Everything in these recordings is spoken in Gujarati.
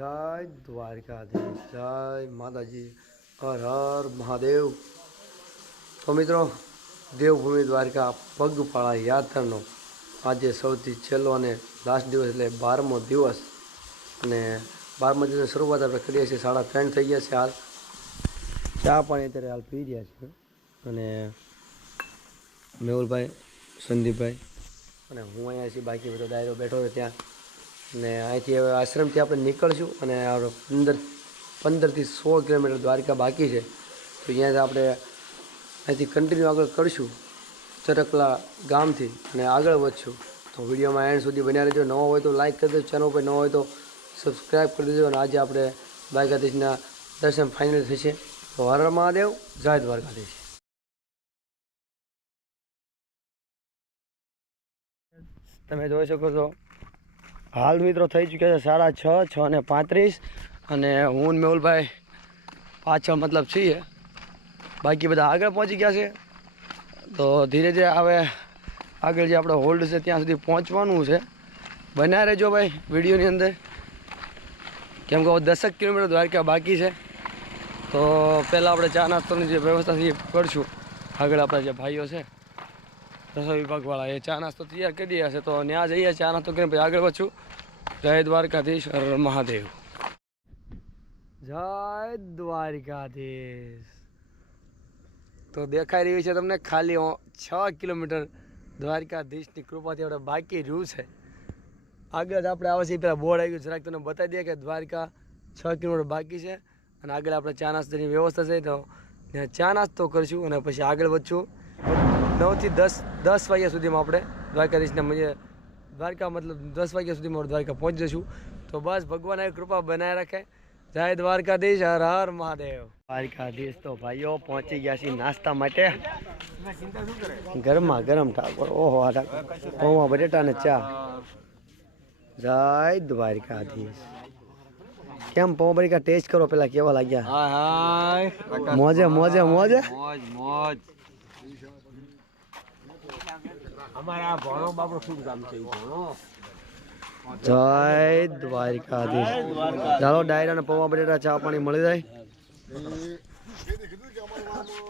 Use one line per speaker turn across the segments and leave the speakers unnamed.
જય દ્વારકાધીશ, જય માતાજી. હર હર મહાદેવ. તો મિત્રો, દેવભૂમિ દ્વારકા પગપાળા યાત્રાનો આજે સૌથી છેલ્લો અને લાસ્ટ દિવસ એટલે બારમો દિવસ. અને બારમા દિવસની શરૂઆત આપણે કરીએ છીએ. સાડા ત્રણ થઈ ગયા છે હાલ. ચા પાણી અત્યારે હાલ પી રહ્યા છે. અને મેહુલભાઈ, સંદીપભાઈ અને હું અહીંયા છીએ. બાકી બધો ડાયરો બેઠો છે ત્યાં. અને અહીંથી હવે આશ્રમથી આપણે નીકળશું અને પંદર, પંદરથી સોળ કિલોમીટર દ્વારકા બાકી છે. તો અહીંયાથી આપણે અહીંથી કન્ટિન્યુ આગળ કરશું ચરકલા ગામથી અને આગળ વધશું. તો વિડીયોમાં એન્ડ સુધી બન્યા રહેજો. નવો હોય તો લાઇક કરી દેજો. ચેનલ પર નવો હોય તો સબસ્ક્રાઈબ કરી દેજો અને આજે આપણે દ્વારકાધીશના દર્શન ફાઇનલ થશે. તો હર મહાદેવ. જય દ્વારકાધીશ. તમે જોઈ શકો છો હાલ મિત્રો થઈ ચૂક્યા છે સાડા છ છ ને પાંત્રીસ. અને હું મેહુલભાઈ પાછળ મતલબ છીએ. બાકી બધા આગળ પહોંચી ગયા છે. તો ધીરે ધીરે હવે આગળ જે આપણો હોલ્ડ છે ત્યાં સુધી પહોંચવાનું છે. બન્યા રહેજો ભાઈ વિડીયોની અંદર. કેમ કે દસેક કિલોમીટર દ્વારકા બાકી છે. તો પહેલાં આપણે ચા નાસ્તાની જે વ્યવસ્થા છે એ કરશું. આગળ આપણા જે ભાઈઓ છે. રસોઈ વિભાગવાળા એ ચા નાસ્તો તૈયાર કરી રહ્યા છે. તો ત્યાં જઈએ ચા નાસ્તો કરીને પછી આગળ વધશું. જય દ્વારકાધીશ મહાદેવ. જય દ્વારકાધીશ. તો દેખાઈ રહ્યું છે તમને ખાલી છ કિલોમીટર દ્વારકાધીશની કૃપાથી આપણે બાકી રહ્યું છે. આગળ આપણે આવે પેલા બોર્ડ આવી ગયું જરાક તમને બતાવી દઈએ કે દ્વારકા છ કિલોમીટર બાકી છે. અને આગળ આપણે ચા નાસ્તાની વ્યવસ્થા છે. તો ત્યાં ચા નાસ્તો કરશું અને પછી આગળ વધશું. નવથી દસ દસ વાગ્યા સુધીમાં આપણે દ્વારકાધીશના મંદિર દ્વારકા મતલબ દસ વાગ્યા સુધીમાં આપણે દ્વારકા પહોંચી જશું. તો બસ ભગવાન આવી કૃપા બનાવી રાખે. જય દ્વારકાધીશ હર હર મહાદેવ. દ્વારકાધીશ તો ભાઈઓ પહોંચી ગયા છીએ નાસ્તા માટે. ગરમા ગરમ ઠાકોર. ઓહો આ ઠાકોર. પૌવા બટેટા ને ચા. જય દ્વારકાધીશ. કેમ પૌવા બટેકા ટેસ્ટ કરો? પેલા કેવા લાગ્યા?
હાય હાય.
મોજે મોજે મોજે.
મોજ મોજ.
જય દ્વારકાધીશ. ચાલો, ડાયરા અને પૌવા બટેટા ચા પાણી મળી જાય.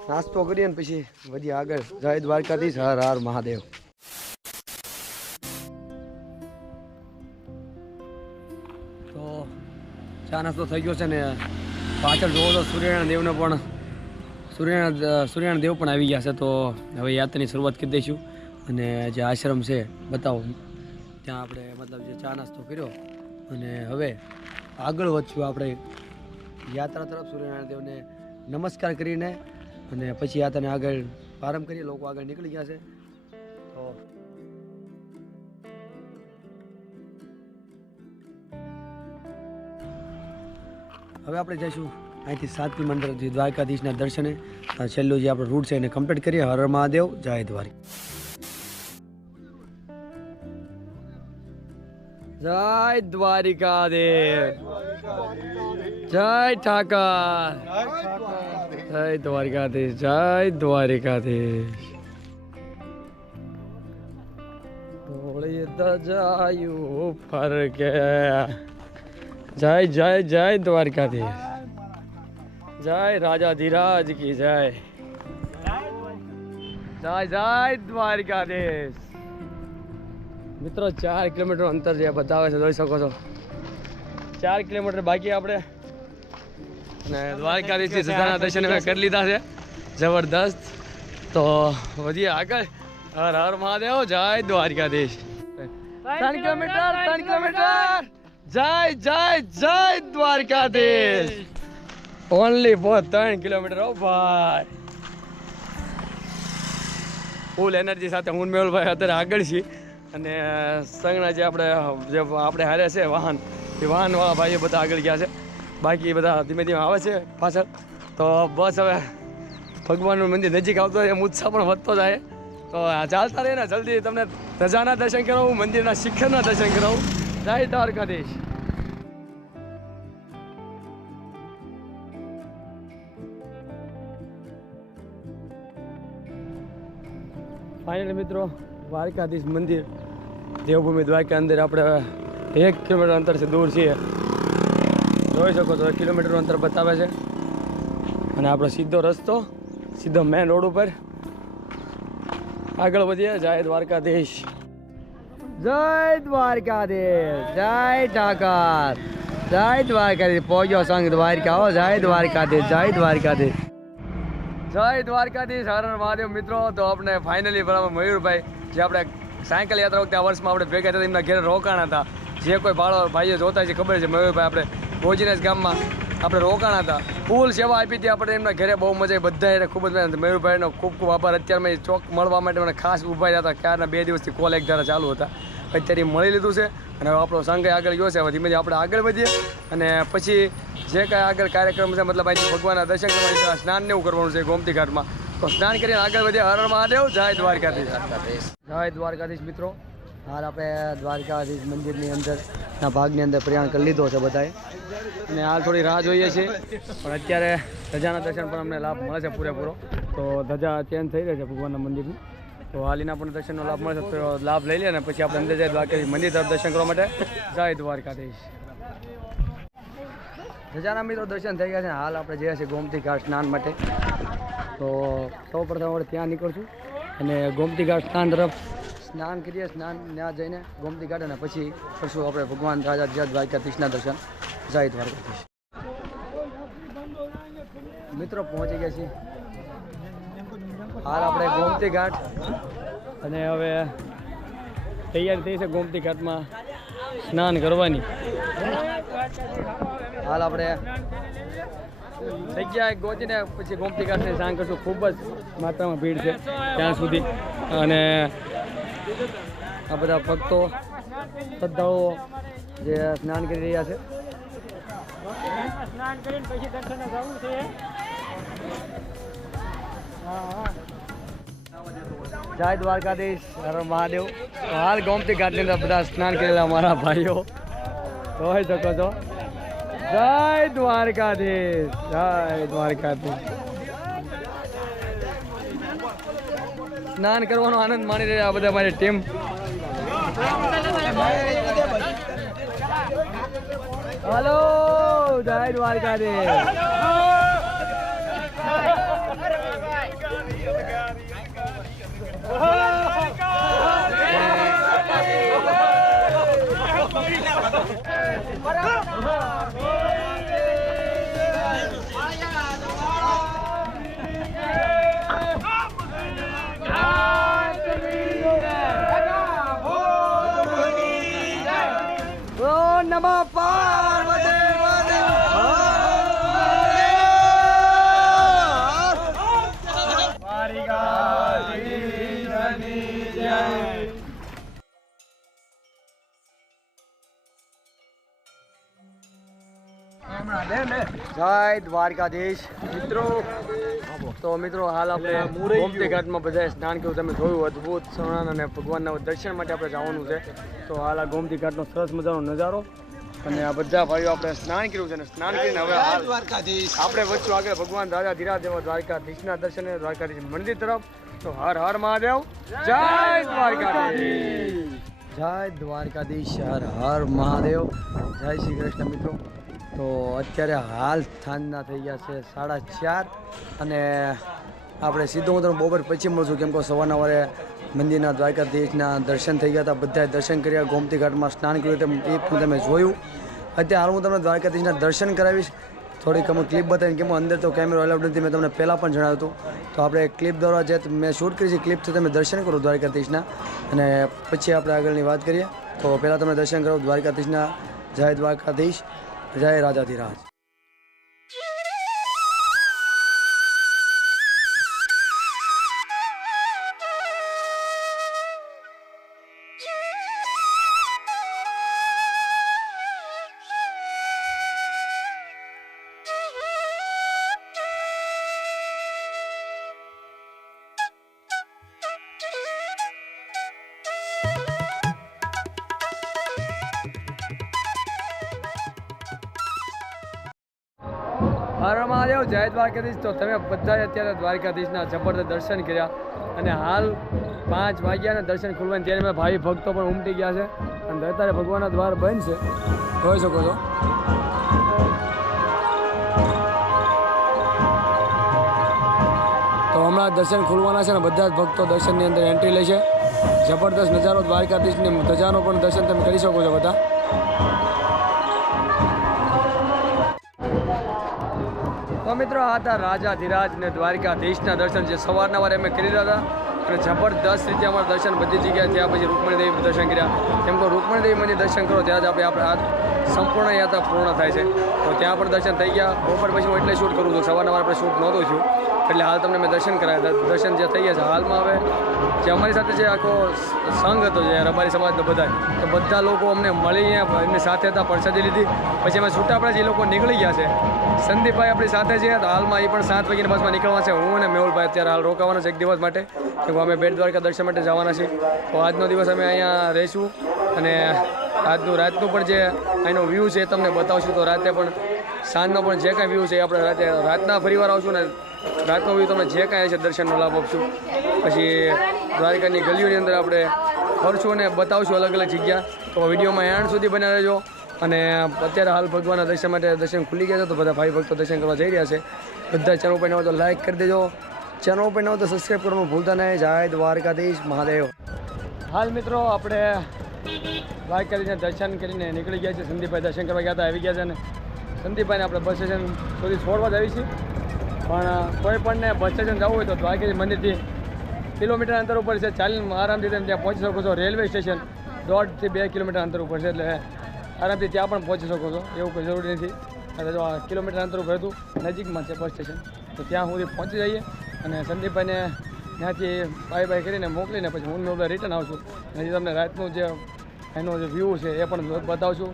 નાસ્તો કરીએ ને પછી વધી આગળ. જય દ્વારકાધીશ, હર હર મહાદેવ. તો ચા નાસ્તો થઈ ગયો છે ને, પાછળ જોવો તો સૂર્યનારાયણ દેવને પણ સૂર્યનારાયણ સૂર્યનારાયણ દેવ પણ આવી ગયા છે, તો હવે યાત્રાની શરૂઆત કરી દઈશું. અને જે આશ્રમ છે, બતાવો. ત્યાં આપણે મતલબ જે ચા નાસ્તો કર્યો અને હવે આગળ વધશું આપણે યાત્રા તરફ સૂર્યનારાયણ દેવને નમસ્કાર કરીને અને પછી યાત્રાને આગળ પ્રારંભ કરીએ. લોકો આગળ નીકળી ગયા છે. તો હવે આપણે જઈશું અહીંથી સાતમી જે દ્વારકાધીશના દર્શને. છેલ્લું જે આપણો રૂટ છે એને કમ્પ્લીટ કરીએ. હર મહાદેવ. જય દ્વારકા. જય દ્વારિકાદેવ જય ઠાકર. જય દ્વારકાધીશ, જય દ્વારિકાધીશ. ધોળી દજાયું ફરકે. જય જય જય દ્વારકાધીશ. જય રાજા ધીરાજ કી જય. જય જય દ્વારકાધીશ. મિત્રો, ચાર કિલોમીટર અંતર જે બતાવે છે, જોઈ શકો છો. ચાર કિલોમીટર બાકી આપણે. અને દ્વારકાધીશથી સદાના દર્શન અમે કરી લીધા છે. જબરદસ્ત. તો વધીએ આગળ. હર હર મહાદેવ, જય દ્વારકાધીશ. ત્રણ કિલોમીટર ત્રણ કિલોમીટર. જય જય જય દ્વારકાધીશ. ઓનલી ફોર ત્રણ કિલોમીટર. ઓ ભાઈ. ફૂલ એનર્જી સાથે હું મેળભાઈ અત્યારે આગળ છીએ. અને સંઘના જે આપણે જે આપણે હારે છે વાહન, એ વાહનવાળા ભાઈઓ બધા આગળ ગયા છે. બાકી બધા ધીમે ધીમે આવે છે પાછળ. તો બસ હવે ભગવાનનું મંદિર નજીક આવતો એમ ઉત્સાહ પણ વધતો જાય. તો ચાલતા રહીએ ને જલ્દી તમને ધજાના દર્શન કરાવું, મંદિરના શિખરના દર્શન કરાવું. જય દ્વારકાધીશ. ફાઇનલ મિત્રો દ્વારકાધીશ મંદિર, દેવભૂમિ દ્વારકા અંદર આપણે એક કિલોમીટર અંતર છે, દૂર છીએ. જોઈ શકો છો, એક કિલોમીટરનું અંતર બતાવે છે. અને આપણો સીધો રસ્તો, સીધો મેન રોડ ઉપર. આગળ વધીએ, જય દ્વારકાધીશ. જય દ્વારકાધીશ, જય ઠાકર, જય દ્વારકાધીશ. પહોંચ્યો સંઘ દ્વારકા, હો, જય દ્વારકાધીશ જય દ્વારકાધીશ. જય દ્વારકાધીશ, હર હર મહાદેવ. મિત્રો, તો આપણે ફાઇનલી બરાબર મયુરભાઈ જે આપણે સાયકલ યાત્રા વખતે આ વર્ષમાં આપણે ભેગા થતા એમના ઘરે રોકાણા હતા. જે કોઈ ભાડો ભાઈઓ જોતા છે, ખબર છે, મયુરભાઈ આપણે ભોજીરાજ ગામમાં આપણે રોકાણા હતા. ફૂલ સેવા આપી હતી આપણે એમના ઘરે, બહુ મજા બધા એને ખૂબ જ મયુરભાઈનો ખૂબ ખૂબ આભાર. અત્યારમાં એ ચોક મળવા માટે મને ખાસ ઊભા રહ્યા હતા. ક્યારના બે દિવસથી કોલ એક ધારા ચાલુ હતા. અત્યારે મળી લીધું છે અને હવે આપણો સંઘ આગળ ગયો છે. હવે ધીમે આપણે આગળ વધીએ અને પછી જે કાંઈ આગળ કાર્યક્રમ છે, મતલબ અહીંથી ભગવાનના દર્શન કરવાની સ્નાન ને એવું કરવાનું છે ગોમતી ઘાટમાં તો સ્નાન કરીને આગળ વધીએ. હર મહાદેવ. જય દ્વારકાધીશ. જય દ્વારકાધીશ મિત્રો. હાલ આપણે દ્વારકાધીશ મંદિરની અંદર ના ભાગની અંદર પ્રયાણ કરી લીધો છે બધાએ. અને હાલ થોડી રાહ જોઈએ છીએ પણ અત્યારે ધજાના દર્શન પણ અમને લાભ મળે છે પૂરેપૂરો. તો ધજા ચેન્જ થઈ રહી છે ભગવાનના મંદિરની. તો હાલીના પણ દર્શનનો લાભ મળે છે. તો લાભ લઈ લે અને પછી આપણે અંદર જાય દ્વારકાધીશ મંદિર તરફ દર્શન કરવા માટે. જય દ્વારકાધીશ. ધજાના મિત્રો દર્શન થઈ ગયા છે. હાલ આપણે જઈએ છીએ ગોમતી ઘાટ સ્નાન માટે. તો સૌ પ્રથમ આપણે ત્યાં નીકળશું અને ગોમતી ઘાટ સ્નાન તરફ સ્નાન કરીએ, સ્નાન ત્યાં જઈને ગોમતી ઘાટ અને પછી કરશું આપણે ભગવાન રાજા જય દ્વારકાધીશના દર્શન. જય દ્વારકાધીશ. મિત્રો, પહોંચી ગયા છીએ. હાલ આપણે ગોમતી ઘાટ અને હવે તૈયારી થઈ છે ગોમતી ઘાટમાં સ્નાન કરવાની. હાલ આપણે જગ્યાએ ગોચીને પછી ગોમતી ઘાટને સ્નાન કરશું. ખૂબ જ માત્રામાં ભીડ છે ત્યાં સુધી. અને આ બધા ભક્તો, શ્રદ્ધાળુઓ જે સ્નાન કરી રહ્યા છે.
સ્નાન કરીને છે
જય દ્વારકાધીશ, હર મહાદેવ. હાલ ગોમતી ઘાટની અંદર બધા સ્નાન કરેલા મારા ભાઈઓ. જોઈ શકો છો. જય દ્વારકાધીશ જય દ્વારકાધીશ. સ્નાન કરવાનો આનંદ માણી રહ્યા બધા મારી ટીમ. હલો, જય દ્વારકાધીશ. જય દ્વારકાધીશ. મિત્રો તો મિત્રો હાલ આપણે ગોમતી ઘાટમાં બધા સ્નાન કર્યું. તમે જોયું અદ્ભુત સ્નાન અને ભગવાનના દર્શન માટે આપણે જવાનું છે. તો હાલ આ ગોમતી ઘાટનો સરસ મજાનો નજારો. અને આ બધા ભાઈઓ આપણે સ્નાન કર્યું છે અને સ્નાન કરીને હવે આપણે વચ્ચે આગળ ભગવાન રાજા ધીરાદેવ દ્વારકાધીશના દર્શન દ્વારકાધીશ મંદિર તરફ. તો હર હર મહાદેવ. જય દ્વારકાધીશ. જય દ્વારકાધીશ. હર હર મહાદેવ. જય શ્રી કૃષ્ણ મિત્રો. તો અત્યારે હાલ સાંજના થઈ ગયા છે સાડા ચાર અને આપણે સીધો હું તમને બપોર પછી મળશું કેમ કે સવારના વારે મંદિરના દ્વારકાધીશના દર્શન થઈ ગયા હતા, બધાએ દર્શન કર્યા, ગોમતી ઘાટમાં સ્નાન કર્યું તેમ એ પણ તમે જોયું. અત્યારે હાલ હું તમને દ્વારકાધીશના દર્શન કરાવીશ. થોડીક અમુક ક્લિપ બતાવીને, કેમ અંદર તો કેમેરો અલાઉડ નથી, મેં તમને પહેલાં પણ જણાવ્યું હતું. તો આપણે ક્લિપ દ્વારા જે મેં શૂટ કરી છે ક્લિપથી તમે દર્શન કરો દ્વારકાધીશના અને પછી આપણે આગળની વાત કરીએ. તો પહેલાં તમે દર્શન કરો દ્વારકાધીશના જય દ્વારકાધીશ. જય રાજાધીરાજ હરમાદેવ જય દ્વારકાધીશ. તો તમે બધાએ અત્યારે દ્વારકાધીશના જબરદસ્ત દર્શન કર્યા અને હાલ પાંચ વાગ્યાના દર્શન ખુલવાની ત્યારે મેં ભાઈ ભક્તો પણ ઉમટી ગયા છે. અને અત્યારે ભગવાનના દ્વાર બંધ છે. જોઈ શકો છો. તો હમણાં દર્શન ખુલવાના છે ને બધા જ ભક્તો દર્શનની અંદર એન્ટ્રી લે છે. જબરદસ્ત નજારો દ્વારકાધીશની ધજાનો પણ દર્શન તમે કરી શકો છો બધા. મિત્રો, આ હતા રાજા ધીરાજ ને દ્વારકાધીશના દર્શન જે સવારના વારે અમે કરી રહ્યા હતા. અને જબરદસ્ત રીતે અમારા દર્શન બધી જગ્યાએ થયા. પછી રૂકમણી દેવી દર્શન કર્યા. કેમ કે રૂકમણી દેવી દર્શન કરો ત્યારે જ આપણે આપણે આ સંપૂર્ણ યાત્રા પૂર્ણ થાય છે. તો ત્યાં પણ દર્શન થઈ ગયા. બપોર પછી હું એટલે શૂટ કરું છું. સવારના વારે આપણે શૂટ નહોતું થયું. એટલે હાલ તમને મેં દર્શન કરાવ્યા દર્શન જે થઈ ગયા છે હાલમાં હવે, જે અમારી સાથે જે આખો સંઘ હતો જે રબારી સમાજનો બધા, તો બધા લોકો અમને મળી એમની સાથે હતા, પરસાદી લીધી. પછી અમે છૂટા પડ્યા એ લોકો નીકળી ગયા છે. સંદીપભાઈ આપણી સાથે છે હાલમાં એ પણ સાત વાગ્યાની બસમાં નીકળવા છે. હું અને મેહુલભાઈ અત્યારે હાલ રોકાવાના છે એક દિવસ માટે. કે અમે બેટ દ્વારકા દર્શન માટે જવાના છીએ. તો આજનો દિવસ અમે અહીંયા રહીશું. અને આજનું રાતનું પણ જે અહીંનો વ્યૂ છે તમને બતાવશું. તો રાતે પણ સાંજનો પણ જે કાંઈ વ્યૂ છે આપણે રાતે, રાતના ફરીવાર આવશું ને રાતનો વ્યૂ તમને જે કાંઈ છે દર્શનનો લાભ આપશું. પછી દ્વારકાની ગલીઓની અંદર આપણે ફરશું અને બતાવશું અલગ અલગ જગ્યા. તો વિડીયોમાં એન્ડ સુધી બન્યા રહેજો. અને અત્યારે હાલ ભગવાનના દર્શન માટે દર્શન ખુલી ગયા છે, તો બધા ભાઈ ભક્તો દર્શન કરવા જઈ રહ્યા છે. બધા ચેનલ પર ન હોય તો લાઈક કરી દેજો. ચેનલ પર ન હોય તો સબસ્ક્રાઈબ કરવાનું ભૂલતા નહીં. જય દ્વારકાધીશ મહાદેવ. હાલ મિત્રો આપણે દ્વારકાધીશના દર્શન કરીને નીકળી ગયા છે સંદીપભાઈ દર્શન કરવા ગયા હતા, આવી ગયા છે અને સંદીપભાઈને આપણે બસ સ્ટેશન સુધી છોડવા જ આવી છીએ. પણ કોઈ પણને બસ સ્ટેશન જવું હોય તો દ્વારકાધી મંદિરથી કિલોમીટર અંતર ઉપર છે. ચાલીને આરામથી તમે ત્યાં પહોંચી શકો છો રેલવે સ્ટેશન. દોઢથી બે કિલોમીટર અંતર ઉપર છે. એટલે આરામથી ત્યાં પણ પહોંચી શકો છો. એવું કોઈ જરૂરી નથી. અને જો કિલોમીટર અંતર ઉપર હતું, નજીકમાં છે બસ સ્ટેશન. તો ત્યાં સુધી પહોંચી જઈએ અને સંદીપભાઈને ત્યાંથી બાય બાય કરીને મોકલીને પછી હું મેં રિટર્ન આવશું. હજી તમને રાતનું જે એનો જે વ્યૂ છે એ પણ બતાવશું.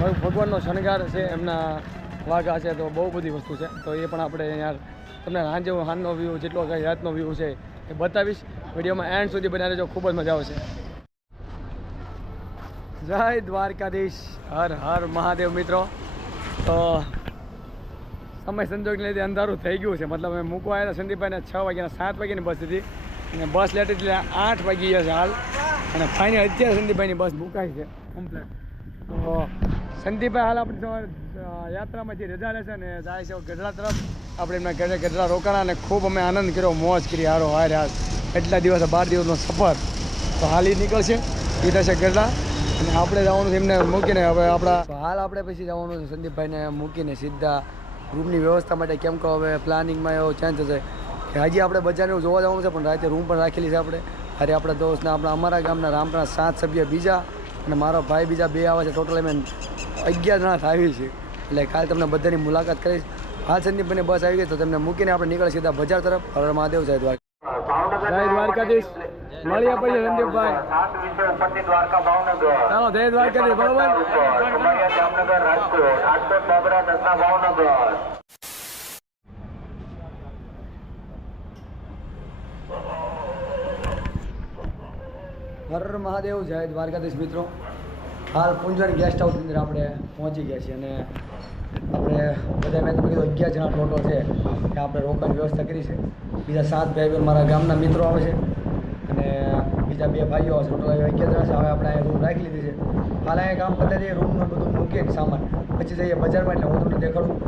ભગવાનનો શણગાર છે, એમના વાઘા છે, તો બહુ બધી વસ્તુ છે. તો એ પણ આપણે યાર તમને સાંજે હું હાનનો વ્યૂ જેટલો કાંઈ રાતનો વ્યૂ છે, એ બતાવીશ. વિડીયોમાં એન્ડ સુધી બનાવી લેજો ખૂબ જ મજા આવશે. જય દ્વારકાધીશ. હર હર મહાદેવ મિત્રો. તો સમય સંજોગને લીધે અંધારું થઈ ગયું છે. મતલબ અમે મૂકવા આવ્યા સંદીપભાઈને છ વાગ્યાના સાત વાગ્યાની બસ હતી. અને બસ લેટ એટલે આઠ વાગી ગયા છે હાલ. અને ફાઇનલ અત્યારે સંદીપભાઈની બસ મુકાઈ છે. કમ્પ્લેટ તો સંદીપભાઈ હાલ આપણી યાત્રામાં જે રજા લેશે ને જાય છે ગઢડા તરફ. આપણે એમના ઘરે ગઢડા રોકાણા અને ખૂબ અમે આનંદ કર્યો, મોજ કરી, હારો હાર હાર એટલા દિવસ બાર દિવસનો સફર. તો હાલ એ નીકળશે. એ થશે ગઢડા. અને આપણે જવાનું છે એમને મૂકીને. હવે આપણા હાલ આપણે પછી જવાનું છે સંદીપભાઈને મૂકીને સીધા રૂમની વ્યવસ્થા માટે. કેમ કહો હવે પ્લાનિંગમાં એવો ચેન્જ થશે કે હજી આપણે બજારને જોવા જવાનું છે, પણ રાતે રૂમ પણ રાખેલી છે આપણે. અરે આપણા દોસ્તના, આપણા અમારા ગામના રામપણા સાત સભ્ય બીજા અને મારો ભાઈ બીજા બે આવે છે ટોટલ અમે અગિયાર જણા આવી છે. એટલે કાલે તમને બધાની મુલાકાત કરીશ. હા સંદીપભાઈને બસ આવી ગઈ તો તમને મૂકીને આપણે નીકળે સીધા બજાર તરફ. હર મહાદેવ જય દ્વારકા. જય દ્વારકાધીશ. મળીએ આપણે સંદીપભાઈ. ચાલો જય દ્વારકાધીશ બરોબર? હર મહાદેવ જય દ્વારકાધીશ મિત્રો. હાલ કુંજન ગેસ્ટ હાઉસની અંદર આપણે પહોંચી ગયા છીએ અને આપણે બધા મેં તમે કીધું અગિયાર જણા ટોટલ છે કે આપણે રોકવાની વ્યવસ્થા કરી છે. બીજા સાત ભાઈ બહેન મારા ગામના મિત્રો આવે છે અને બીજા બે ભાઈઓ છે. ટોટલ અગિયાર જણા છે. હવે આપણે અહીંયા રૂમ રાખી લીધી છે. હાલ અહીંયા કામ કરતા જઈએ રૂમનું બધું મૂકીએ સામાન. પછી જઈએ બજારમાં એટલે હું તમને દેખાડું.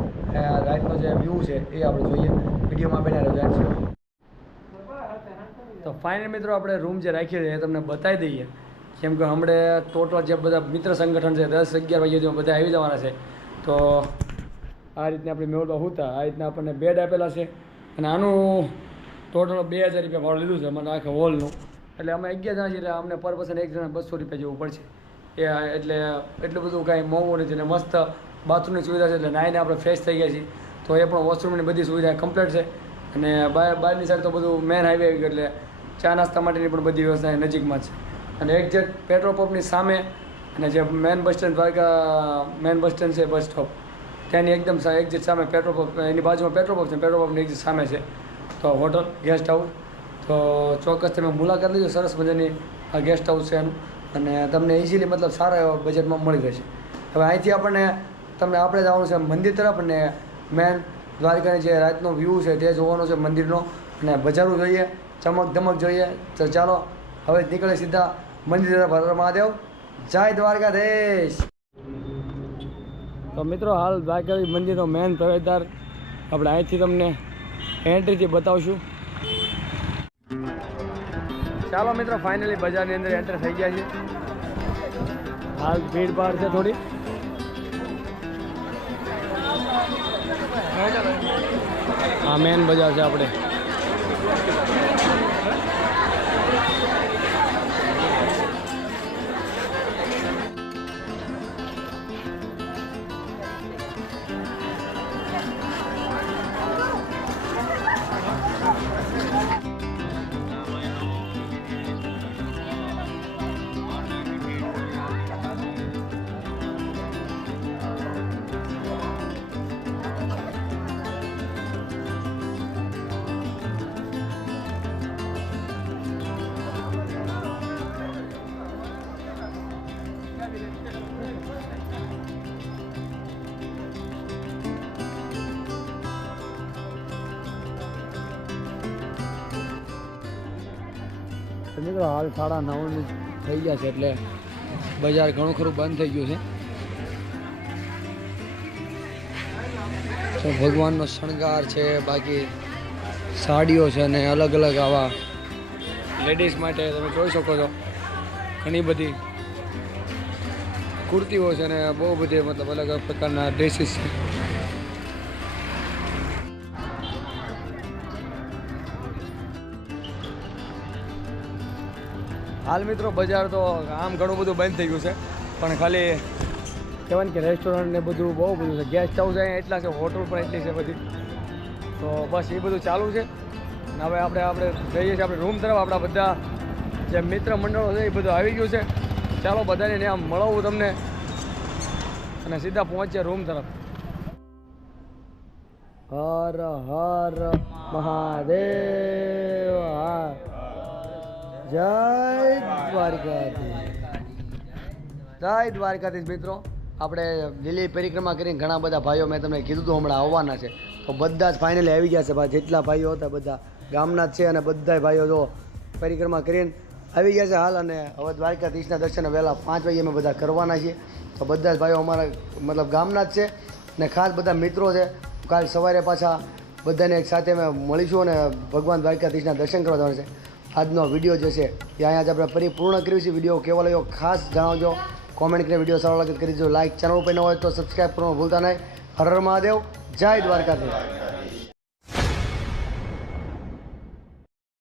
રાતનો જે વ્યૂ છે એ આપણે જોઈએ. વિડીયોમાં બેઠા રજાન છે. તો ફાઇનલ મિત્રો આપણે રૂમ જે રાખીએ છીએ એ તમને બતાવી દઈએ. કેમ કે હમણે ટોટલ જે બધા મિત્ર સંગઠન છે, દસ અગિયાર વાગ્યા સુધી બધા આવી જવાના છે. તો આ રીતના આપણે મેળવા હોતા, આ રીતના આપણને બેડ આપેલા છે. અને આનું ટોટલ બે હજાર રૂપિયા ભાડું લીધું છે મને આખા હોલનું એટલે અમે અગિયાર જણા છીએ, એટલે અમને પર પર્સન એક જણા બસો રૂપિયા જેવું પડશે. એ એટલે એટલું બધું કાંઈ મોંઘું નથી અને મસ્ત બાથરૂમની સુવિધા છે, એટલે નાઈને આપણે ફ્રેશ થઈ ગયા છીએ. તો એ પણ વોશરૂમની બધી સુવિધા કમ્પ્લીટ છે. અને બહાર, બહારની સાઈડ તો બધું મેન હાઈવે આવી ગયું, એટલે ચા નાસ્તા માટેની પણ બધી વ્યવસ્થા નજીકમાં છે. અને એક્ઝેક્ટ પેટ્રોલ પંપની સામે અને જે main bus stand Dwarka, main bus stand છે બસ સ્ટોપ. ત્યાંની એકદમ એક્ઝેક્ટ સામે પેટ્રોલ પંપ, એની બાજુમાં પેટ્રોલ પંપ છે પેટ્રોલ પંપની એક્ઝેક્ટ સામે છે. તો હોટલ ગેસ્ટ હાઉસ તો ચોક્કસ તમે મુલાકાત લેજો, સરસ મજાની આ ગેસ્ટ હાઉસ છે એનું. અને તમને ઇઝીલી મતલબ સારા એવા બજેટમાં મળી રહેશે. હવે અહીંથી આપણને, તમને આપણે જવાનું છે મંદિર તરફ અને મેન દ્વારકાની જે રાતનો વ્યૂ છે તે જોવાનો છે મંદિરનો. અને બજારો જોઈએ ચમક ધમક જોઈએ. તો ચાલો, હવે નીકળે સીધા મંદિર હર મહાદેવ. જય દ્વારકાધીશ. તો મિત્રો હાલ દ્વારકાધીશ મંદિરનો મેન પ્રવેશદ્વાર આપણે અહીંથી તમને એન્ટ્રીથી બતાવશું. ચાલો મિત્રો ફાઇનલી બજારની અંદર એન્ટર થઈ ગયા છે હાલ ભીડ ભાડ છે થોડી. આ મેન બજાર છે આપણે. મિત્રો, હાલ સાડા નવની થઈ ગયા છે એટલે બજાર ઘણું ખરું બંધ થઈ ગયું છે. ભગવાનનો શણગાર છે, બાકી સાડીઓ છે ને અલગ અલગ આવા લેડીઝ માટે તમે જોઈ શકો છો. ઘણી બધી કુર્તીઓ છે ને બહુ બધી મતલબ અલગ અલગ પ્રકારના ડ્રેસીસ છે. હાલ મિત્રો બજાર તો આમ ઘણું બધું બંધ થઈ ગયું છે. પણ ખાલી કહેવાય કે રેસ્ટોરન્ટ ને બધું બહુ બધું છે. ગેસ્ટ હાઉસ અહીંયા એટલા છે હોટલ પણ એટલી છે બધી. તો બસ એ બધું ચાલુ છે. અને હવે આપણે આપણે જઈએ છીએ આપણે રૂમ તરફ. આપણા બધા જે મિત્ર મંડળો છે એ બધું આવી ગયું છે. ચાલો બધાને ત્યાં મળવું તમને. અને સીધા પહોંચ્યા રૂમ તરફ. હર હર મહાદેવ. હર જય દ્વારકાધીશ. જય દ્વારકાધીશ મિત્રો. આપણે લીલી પરિક્રમા કરીને ઘણા બધા ભાઈઓ મેં તમને કીધું હતું હમણાં આવવાના છે. તો બધા જ ફાઇનલી આવી ગયા છે. ભાઈ, જેટલા ભાઈઓ હતા બધા ગામના જ છે અને બધા ભાઈઓ જો પરિક્રમા કરીને આવી ગયા છે હાલ અને હવે દ્વારકાધીશના દર્શન વહેલા પાંચ વાગે અમે બધા કરવાના છીએ. તો બધા જ ભાઈઓ અમારા મતલબ ગામના જ છે ને ખાસ બધા મિત્રો છે. કાલ સવારે પાછા બધાને એક સાથે અમે મળીશું અને ભગવાન દ્વારકાધીશના દર્શન કરવા જવાના છે. આજનો વીડિયો જે છે, એ અહીંયા આપણે પરિપૂર્ણ કર્યું છે વીડિયો કેવો લાગ્યો ખાસ જણાવજો. કોમેન્ટ કરીને વીડિયો સારો લાગે કરી દેજો. લાઈક ચેનલ ઉપર ન હોય તો સબસ્ક્રાઈબ કરવાનું ભૂલતા નહીં. હર મહાદેવ. જય દ્વારકાધીશ.